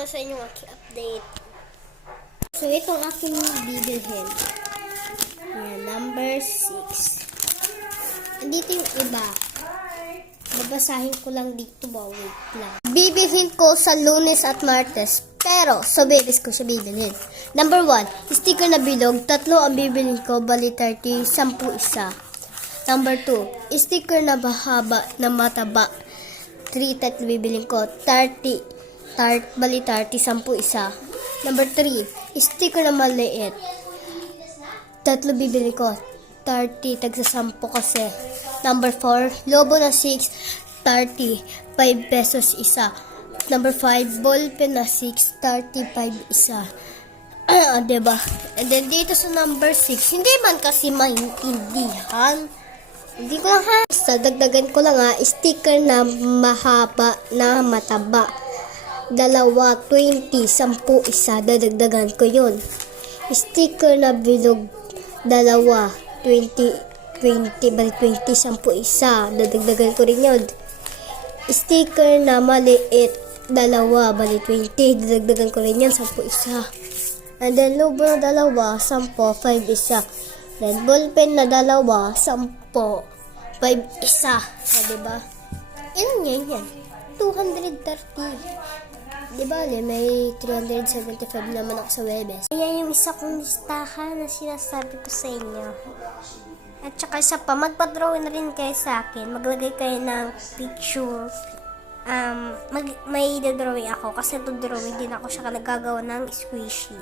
ko sa inyo aking update. So, itong aking bibilhin. Ayan, number 6. Andito yung iba. Babasahin ko lang dito ba? Wait lang. Bibilhin ko sa Lunes at Martes. Pero, sa Bebes ko siya bibilhin. Number 1, sticker na bilog. 3 ang bibilhin ko. Bali 30, 10 isa. Number 2, sticker na bahaba na mataba. 3 bibilhin ko. 30, bali 30, 10 isa. Number 3, sticker na maliit. 3 bibilhin ko. 30, tagsa 10 kasi. Number 4, lobo na 6, 30, 5 pesos isa. Number 5, ballpen na 6, 35 isa. Diba? And then dito sa number 6, hindi man kasi maintindihan. Hindi ko lang ha. So, dagdagan ko lang ha, sticker na mahaba na mataba. 2, 20, 10 isa. Dadagdagan ko yun. Sticker na bilog. 2, 20, bali 20, 10 isa. Dadagdagan ko rin yun. Sticker na maliit. 2, bali 20. Dadagdagan ko rin yan. 10 isa. And then, lobo na 2, 10, 5 isa. Then, ballpen na 2, 10, 5 isa. Diba? Ilan yan? 230. Diba, may 375 naman ako sa Webes. Ayan yung isa kong listahan na sinasabi ko sa inyo. At saka isa pa, magpa-drawing na rin kayo sa akin. Maglagay kayo ng picture. May drawing ako kasi ito drawing din ako siya nagagawa ng squishy.